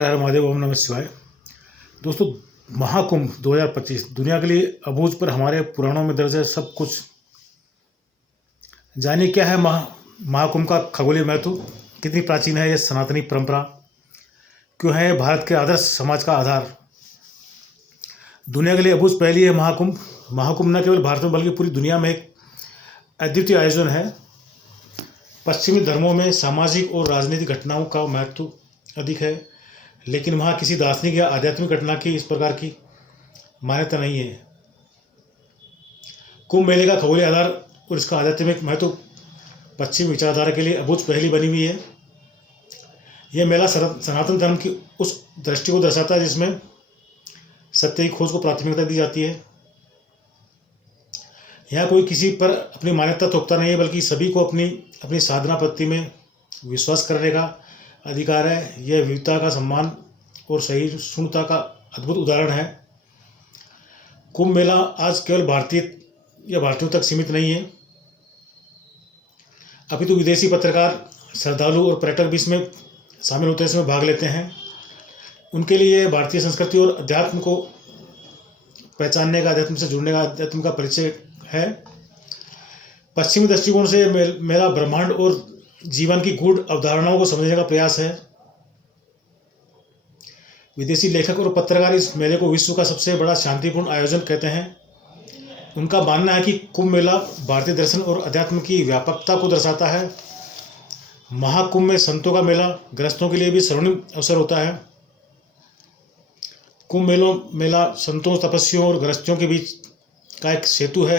हर महादेव, ओम नमः शिवाय। दोस्तों, महाकुंभ 2025 दुनिया के लिए अबूझ पर हमारे पुराणों में दर्ज है सब कुछ। जानिए क्या है महाकुंभ का खगोलीय महत्व, कितनी प्राचीन है यह सनातनी परंपरा, क्यों है भारत के आदर्श समाज का आधार। दुनिया के लिए अबूझ पहली है महाकुंभ। महाकुंभ न केवल भारत में बल्कि पूरी दुनिया में एक अद्वितीय आयोजन है। पश्चिमी धर्मों में सामाजिक और राजनीतिक घटनाओं का महत्व अधिक है, लेकिन वहाँ किसी दार्शनिक या आध्यात्मिक घटना की इस प्रकार की मान्यता नहीं है। कुंभ मेले का खगोलीय आधार और इसका आध्यात्मिक महत्व पश्चिमी विचारधारा के लिए अबूझ पहली बनी हुई है। यह मेला सनातन धर्म की उस दृष्टि को दर्शाता है जिसमें सत्य की खोज को प्राथमिकता दी जाती है। यहाँ कोई किसी पर अपनी मान्यता थोपता नहीं है, बल्कि सभी को अपनी अपनी साधना पद्धति में विश्वास करने का अधिकार है। यह विविधता का सम्मान और सहिष्णुता का अद्भुत उदाहरण है। कुंभ मेला आज केवल भारतीय या भारतीयों तक सीमित नहीं है, अपितु विदेशी पत्रकार, श्रद्धालु और पर्यटक भी इसमें शामिल होते हैं, इसमें भाग लेते हैं। उनके लिए भारतीय संस्कृति और अध्यात्म को पहचानने का, अध्यात्म से जुड़ने का, अध्यात्म का परिचय है। पश्चिमी दृष्टिकोण से मेला ब्रह्मांड और जीवन की गूढ़ अवधारणाओं को समझने का प्रयास है। विदेशी लेखक और पत्रकार इस मेले को विश्व का सबसे बड़ा शांतिपूर्ण आयोजन कहते हैं। उनका मानना है कि कुंभ मेला भारतीय दर्शन और अध्यात्म की व्यापकता को दर्शाता है। महाकुंभ में संतों का मेला गृहस्थों के लिए भी स्वर्णिम अवसर होता है। कुंभ मेला संतों, तपस्वियों और गृहस्थियों के बीच का एक सेतु है।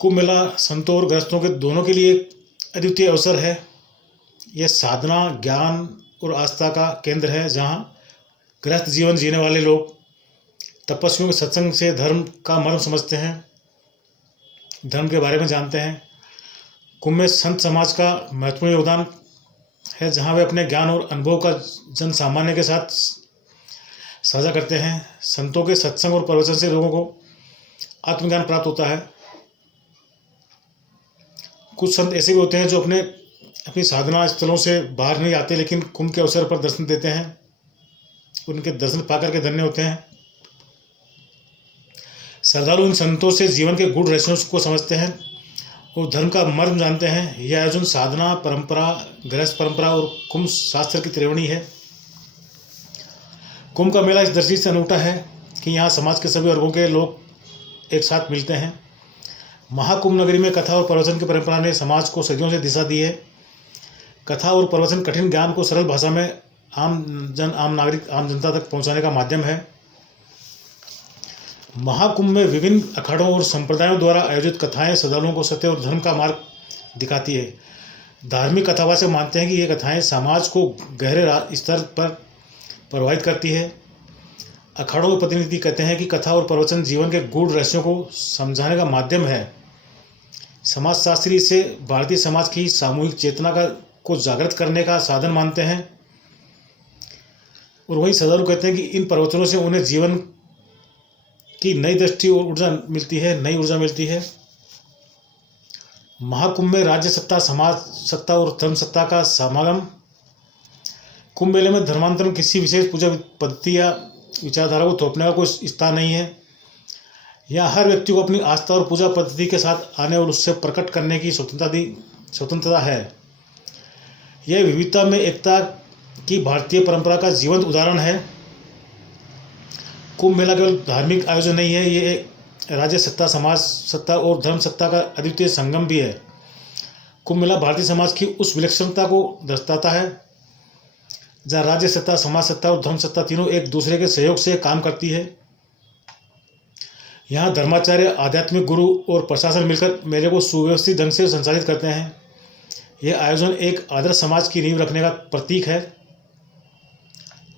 कुंभ मेला संतों और गृहस्थों के दोनों के लिए एक अद्वितीय अवसर है। यह साधना, ज्ञान और आस्था का केंद्र है, जहाँ गृहस्थ जीवन जीने वाले लोग तपस्वियों के सत्संग से धर्म का मर्म समझते हैं, धर्म के बारे में जानते हैं। कुंभ में संत समाज का महत्वपूर्ण योगदान है, जहाँ वे अपने ज्ञान और अनुभव का जन सामान्य के साथ साझा करते हैं। संतों के सत्संग और प्रवचन से लोगों को आत्मज्ञान प्राप्त होता है। कुछ संत ऐसे भी होते हैं जो अपनी साधना स्थलों से बाहर नहीं आते, लेकिन कुंभ के अवसर पर दर्शन देते हैं। उनके दर्शन पाकर के धन्य होते हैं। श्रद्धालु इन संतों से जीवन के गूढ़ रहस्यों को समझते हैं और धर्म का मर्म जानते हैं। यह आयोजन साधना परंपरा, गृहस्थ परंपरा और कुंभ शास्त्र की त्रिवेणी है। कुंभ का मेला इस दृष्टि से अनूठा है कि यहाँ समाज के सभी वर्गों के लोग एक साथ मिलते हैं। महाकुंभ नगरी में कथा और प्रवचन की परंपरा ने समाज को सदियों से दिशा दी है। कथा और प्रवचन कठिन ज्ञान को सरल भाषा में आम जनता तक पहुंचाने का माध्यम है। महाकुंभ में विभिन्न अखाड़ों और संप्रदायों द्वारा आयोजित कथाएं श्रद्धालुओं को सत्य और धर्म का मार्ग दिखाती है। धार्मिक कथावाचक मानते हैं कि ये कथाएं समाज को गहरे स्तर पर प्रभावित करती है। अखाड़ों के प्रतिनिधि कहते हैं कि कथा और प्रवचन जीवन के गूढ़ रहस्यों को समझाने का माध्यम है। समाजशास्त्री इसे भारतीय समाज की सामूहिक चेतना को जागृत करने का साधन मानते हैं। और वहीं श्रद्धालु कहते हैं कि इन प्रवचनों से उन्हें जीवन की नई दृष्टि और नई ऊर्जा मिलती है। महाकुंभ में राज्य सत्ता, समाज सत्ता और धर्म सत्ता का समागम। कुंभ मेले में धर्मांतरण, किसी विशेष पूजा पद्धति या विचारधारा को थोपने का कोई स्थान नहीं है। यहाँ हर व्यक्ति को अपनी आस्था और पूजा पद्धति के साथ आने और उससे प्रकट करने की स्वतंत्रता है। यह विविधता में एकता की भारतीय परंपरा का जीवंत उदाहरण है। कुंभ मेला केवल धार्मिक आयोजन नहीं है, ये राज्य सत्ता, समाज सत्ता और धर्म सत्ता का अद्वितीय संगम भी है। कुंभ मेला भारतीय समाज की उस विलक्षणता को दर्शाता है जहाँ राज्य सत्ता, समाज सत्ता और धर्म सत्ता तीनों एक दूसरे के सहयोग से काम करती है। यहाँ धर्माचार्य, आध्यात्मिक गुरु और प्रशासन मिलकर मेले को सुव्यवस्थित ढंग से संचालित करते हैं। यह आयोजन एक आदर्श समाज की नींव रखने का प्रतीक है।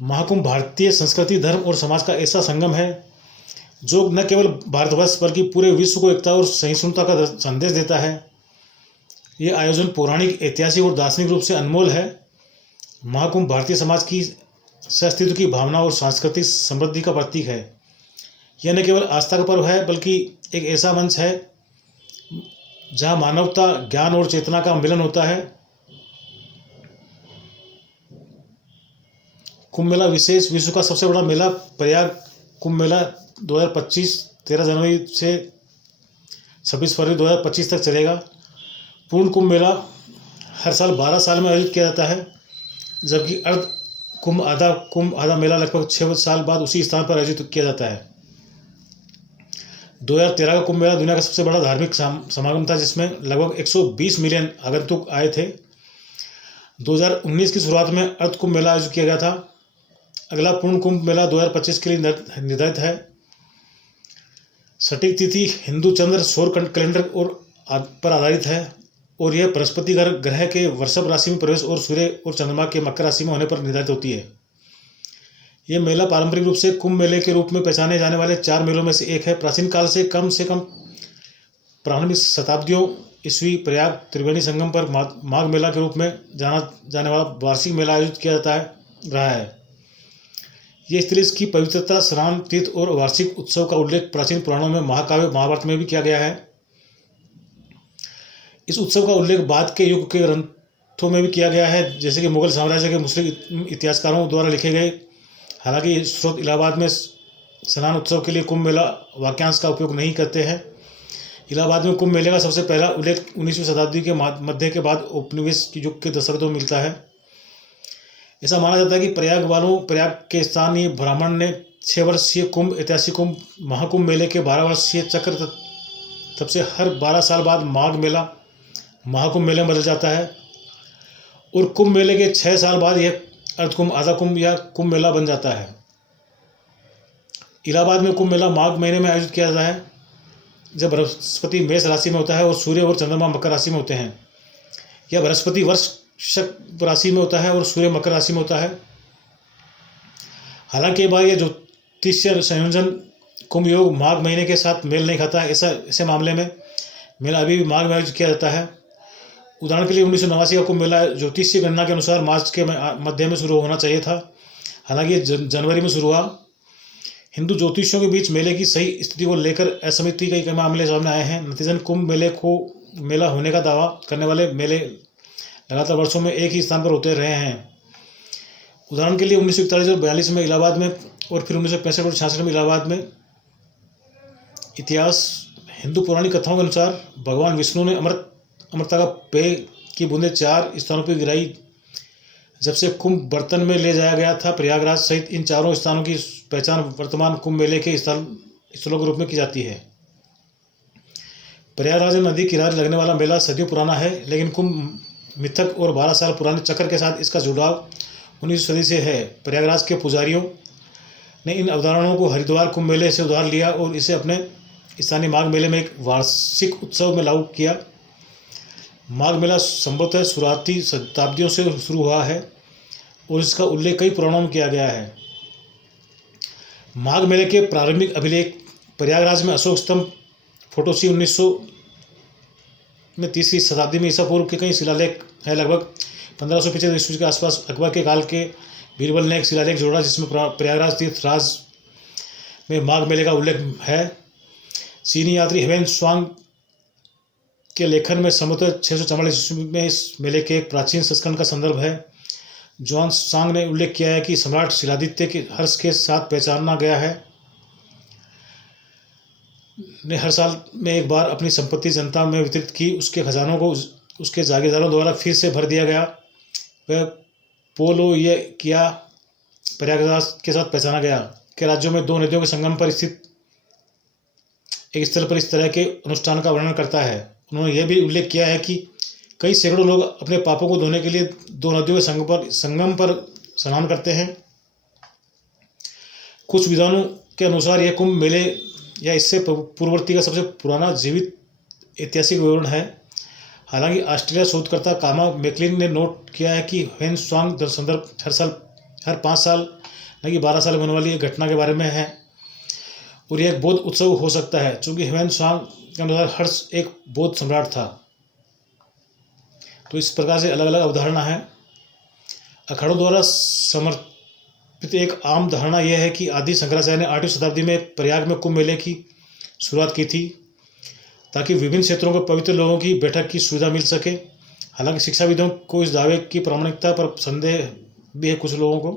महाकुंभ भारतीय संस्कृति, धर्म और समाज का ऐसा संगम है जो न केवल भारतवर्ष बल्कि पूरे विश्व को एकता और सहिष्णुता का संदेश देता है। यह आयोजन पौराणिक, ऐतिहासिक और दार्शनिक रूप से अनमोल है। महाकुंभ भारतीय समाज की सहअस्तित्व की भावना और सांस्कृतिक समृद्धि का प्रतीक है। यह न केवल आस्था का पर्व है, बल्कि एक ऐसा मंच है जहाँ मानवता, ज्ञान और चेतना का मिलन होता है। कुंभ मेला विशेष विश्व का सबसे बड़ा मेला प्रयाग कुंभ मेला 2025 13 जनवरी से 26 फरवरी 2025 तक चलेगा। पूर्ण कुंभ मेला हर साल 12 साल में आयोजित किया जाता है, जबकि अर्ध कुंभ आधा मेला लगभग 6 साल बाद उसी स्थान पर आयोजित किया जाता है। 2013 का कुंभ मेला दुनिया का सबसे बड़ा धार्मिक समागम था, जिसमें लगभग 120 मिलियन आगंतुक आए थे। 2019 की शुरुआत में अर्ध कुंभ मेला आयोजित किया गया था। अगला पूर्ण कुंभ मेला 2025 के लिए निर्धारित है। सटीक तिथि हिंदू चंद्र सौर कैलेंडर पर आधारित है और यह बृहस्पति ग्रह के वृषभ राशि में प्रवेश और सूर्य और चंद्रमा के मकर राशि में होने पर निर्धारित होती है। यह मेला पारंपरिक रूप से कुंभ मेले के रूप में पहचाने जाने वाले 4 मेलों में से एक है। प्राचीन काल से कम प्रारंभिक शताब्दियों ईस्वी प्रयाग त्रिवेणी संगम पर माघ मेला के रूप में जाना जाने वाला वार्षिक मेला आयोजित किया जाता रहा है। यह स्थल की पवित्रता, स्नान, तीर्थ और वार्षिक उत्सव का उल्लेख प्राचीन पुराणों में महाकाव्य महाभारत में भी किया गया है। इस उत्सव का उल्लेख बाद के युग के ग्रंथों में भी किया गया है, जैसे कि मुगल साम्राज्य के मुस्लिम इतिहासकारों द्वारा लिखे गए। हालांकि स्रोत इलाहाबाद में स्नान उत्सव के लिए कुंभ मेला वाक्यांश का उपयोग नहीं करते हैं। इलाहाबाद में कुंभ मेले का सबसे पहला उल्लेख 19वीं शताब्दी के मध्य के बाद उपनिवेश युग के दशकों में मिलता है। ऐसा माना जाता है कि प्रयाग के स्थानीय ब्राह्मण ने 6 वर्षीय कुंभ ऐतिहासिक कुंभ महाकुंभ मेले के 12 वर्षीय चक्र तब से हर 12 साल बाद माघ मेला महाकुंभ मेले में बदल जाता है और कुंभ मेले के 6 साल बाद यह अर्धकुंभ, आधा कुंभ या कुंभ मेला बन जाता है। इलाहाबाद में कुंभ मेला माघ महीने में आयोजित किया जाता है, जब बृहस्पति मेष राशि में होता है और सूर्य और चंद्रमा मकर राशि में होते हैं। यह बृहस्पति वृश्चिक राशि में होता है और सूर्य मकर राशि में होता है। हालांकि बार यह ज्योतिषीय संयोजन कुंभ योग माघ महीने के साथ मेल नहीं खाता है। ऐसे मामले में मेला अभी भी माघ में आयोजित किया जाता है। उदाहरण के लिए 1989 का कुंभ मेला ज्योतिषीय गणना के अनुसार मार्च के मध्य में शुरू होना चाहिए था, हालांकि जनवरी में शुरू हुआ। हिंदू ज्योतिषियों के बीच मेले की सही स्थिति को लेकर असहमति कई मामले सामने आए हैं। नतीजन कुंभ मेला होने का दावा करने वाले मेले लगातार वर्षों में एक ही स्थान पर होते रहे हैं। उदाहरण के लिए 1941 और 42 में इलाहाबाद में और फिर 1965 और 66 में इलाहाबाद में। इतिहास हिंदू पौराणिक कथाओं के अनुसार भगवान विष्णु ने अमृता का पेय की बूंदें 4 स्थानों पर गिराई। जब से कुंभ बर्तन में ले जाया गया था, प्रयागराज सहित इन 4 स्थानों की पहचान वर्तमान कुंभ मेले के स्थलों के रूप में की जाती है। प्रयागराज नदी किनारे लगने वाला मेला सदियों पुराना है, लेकिन कुंभ मिथक और 12 साल पुराने चक्र के साथ इसका जुड़ाव 19वीं सदी से है। प्रयागराज के पुजारियों ने इन अवधारणाओं को हरिद्वार कुंभ मेले से उधार लिया और इसे अपने स्थानीय माघ मेले में एक वार्षिक उत्सव में लागू किया। माघ मेला संभवतः शुरुआती शताब्दियों से शुरू हुआ है और इसका उल्लेख कई पुराणों में किया गया है। माघ मेले के प्रारंभिक अभिलेख प्रयागराज में अशोक स्तंभ फोटोसी 1900 में 3वीं शताब्दी में ईसा पूर्व के कई शिलालेख है। लगभग 1575 ईस्वी के आसपास अकबर के काल के बीरबल ने एक शिलालेख जोड़ा, जिसमें प्रयागराज तीर्थराज में माघ मेले का उल्लेख है। चीनी यात्री हेवेन स्वांग के लेखन में संभवतः 644 ईस्वी में इस मेले के एक प्राचीन संस्करण का संदर्भ है। जॉन सांग ने उल्लेख किया है कि सम्राट शिलादित्य के हर्ष के साथ पहचाना गया है ने हर साल में एक बार अपनी संपत्ति जनता में वितरित की। उसके खजानों को उसके जागीरदारों द्वारा फिर से भर दिया गया। वह पोलो ये किया प्रयागराज के साथ पहचाना गया कि राज्यों में 2 नदियों के संगम पर स्थित एक स्थल पर इस तरह के अनुष्ठान का वर्णन करता है। उन्होंने यह भी उल्लेख किया है कि कई सैकड़ों लोग अपने पापों को धोने के लिए 2 नदियों के संगम पर स्नान करते हैं। कुछ विद्वानों के अनुसार यह कुंभ मेले या इससे पूर्ववर्ती का सबसे पुराना जीवित ऐतिहासिक विवरण है। हालांकि ऑस्ट्रेलिया शोधकर्ता कामा मैकलिन ने नोट किया है कि हेवेन स्वांग संदर्भ हर 5 साल न कि 12 साल में होने वाली एक घटना के बारे में है और यह एक बौद्ध उत्सव हो सकता है, चूँकि हेवेन स्वांग के अनुसार हर्ष एक बौद्ध सम्राट था। तो इस प्रकार से अलग अलग अवधारणा है। अखाड़ों द्वारा समर्थित एक आम धारणा यह है कि आदि शंकराचार्य ने 8वीं शताब्दी में प्रयाग में कुंभ मेले की शुरुआत की थी, ताकि विभिन्न क्षेत्रों के पवित्र लोगों की बैठक की सुविधा मिल सके। हालांकि शिक्षाविदों को इस दावे की प्रामाणिकता पर संदेह भी है कुछ लोगों को।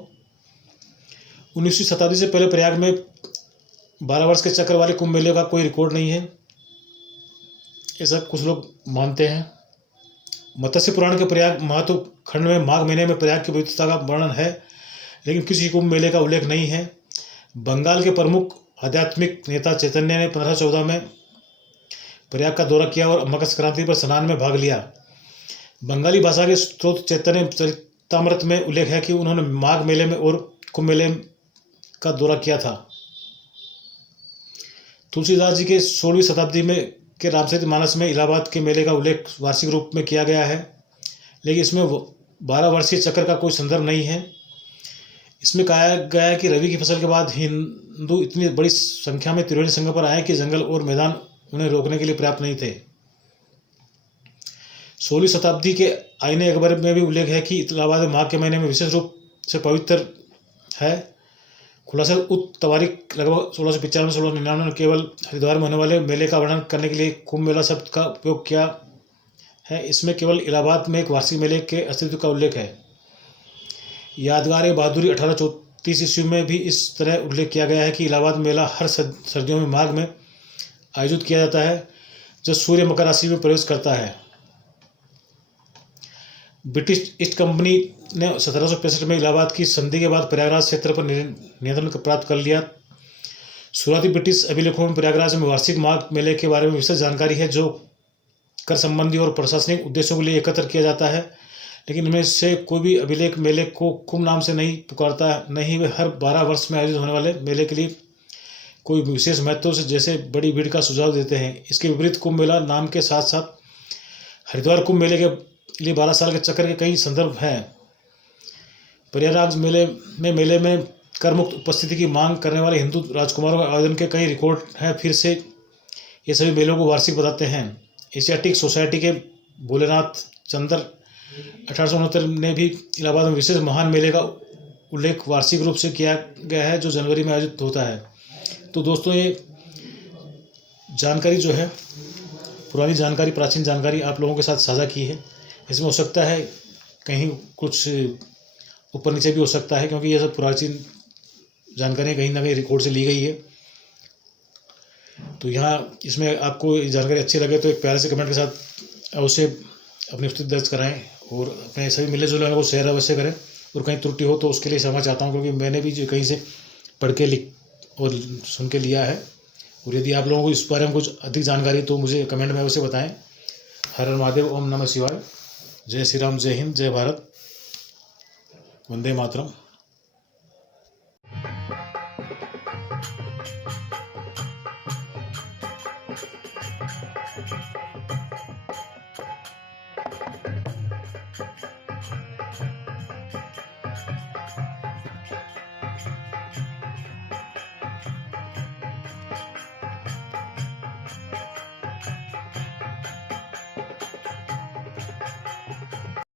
19वीं शताब्दी से पहले प्रयाग में 12 वर्ष के चक्र वाले कुंभ मेले का कोई रिकॉर्ड नहीं है, ऐसा कुछ लोग मानते हैं। मत्स्य पुराण के प्रयाग महत्व खंड में माघ महीने में प्रयाग की पवित्रता का वर्णन है, लेकिन किसी कुंभ मेले का उल्लेख नहीं है। बंगाल के प्रमुख आध्यात्मिक नेता चैतन्य ने 1514 में प्रयाग का दौरा किया और मकर संक्रांति पर स्नान में भाग लिया। बंगाली भाषा के स्रोत चैतन्य चरितामृत में उल्लेख है कि उन्होंने माघ मेले में और कुंभ मेले का दौरा किया था। तुलसीदास जी के 16वीं शताब्दी में के रामचरितमानस में इलाहाबाद के मेले का उल्लेख वार्षिक रूप में किया गया है, लेकिन इसमें 12 वर्षीय चक्र का कोई संदर्भ नहीं है। इसमें कहा गया है कि रवि की फसल के बाद हिंदू इतनी बड़ी संख्या में त्रिवेणी संगम पर आए कि जंगल और मैदान उन्हें रोकने के लिए पर्याप्त नहीं थे। 16वीं शताब्दी के आईने अकबर में भी उल्लेख है कि इलाहाबाद माघ के महीने में विशेष रूप से पवित्र है। खुलासा उत तवारीख लगभग 1695-1699 में केवल हरिद्वार में होने वाले मेले का वर्णन करने के लिए कुंभ मेला शब्द का उपयोग किया है। इसमें केवल इलाहाबाद में एक वार्षिक मेले के अस्तित्व का उल्लेख है। यादगार बहादुरी 1834 ईस्वी में भी इस तरह उल्लेख किया गया है कि इलाहाबाद मेला हर सर्दियों में माघ में आयोजित किया जाता है, जब सूर्य मकर राशि में प्रवेश करता है। ब्रिटिश ईस्ट कंपनी ने 1765 में इलाहाबाद की संधि के बाद प्रयागराज क्षेत्र पर नियंत्रण प्राप्त कर लिया। शुरुआती ब्रिटिश अभिलेखों में प्रयागराज में वार्षिक माघ मेले के बारे में विशेष जानकारी है, जो कर संबंधी और प्रशासनिक उद्देश्यों के लिए एकत्र किया जाता है, लेकिन इनमें से कोई भी अभिलेख मेले को कुंभ नाम से नहीं पुकारता है, न ही वे हर 12 वर्ष में आयोजित होने वाले मेले के लिए कोई विशेष महत्व से जैसे बड़ी भीड़ का सुझाव देते हैं। इसके विपरीत कुंभ मेला नाम के साथ साथ हरिद्वार कुंभ मेले के लिए 12 साल के चक्र के कई संदर्भ हैं। प्रयागराज मेले में कर मुक्त उपस्थिति की मांग करने वाले हिंदू राजकुमारों के आयोजन के कई रिकॉर्ड हैं। फिर से ये सभी मेलों को वार्षिक बताते हैं। एशियाटिक सोसाइटी के भोलेनाथ चंद्र 1869 ने भी इलाहाबाद में विशेष महान मेले का उल्लेख वार्षिक रूप से किया गया है, जो जनवरी में आयोजित होता है। तो दोस्तों, ये जानकारी जो है, पुरानी जानकारी, प्राचीन जानकारी आप लोगों के साथ साझा की है। इसमें हो सकता है कहीं कुछ ऊपर नीचे भी हो सकता है, क्योंकि ये सब प्राचीन जानकारी कहीं ना कहीं रिकॉर्ड से ली गई है। तो यहाँ इसमें आपको जानकारी अच्छी लगे तो एक प्यारे से कमेंट के साथ अवश्य अपनी उपस्थिति दर्ज कराएं और अपने सभी मिले जुले को शेयर अवश्य करें। और कहीं त्रुटि हो तो उसके लिए क्षमा चाहता हूँ, क्योंकि मैंने भी जो कहीं से पढ़ के लिख और सुन के लिया है। और यदि आप लोगों को इस बारे में कुछ अधिक जानकारी तो मुझे कमेंट में अवश्य बताएं। हर हर महादेव, ओम नमः शिवाय। जय श्री राम, जय हिंद, जय भारत, वंदे मातरम।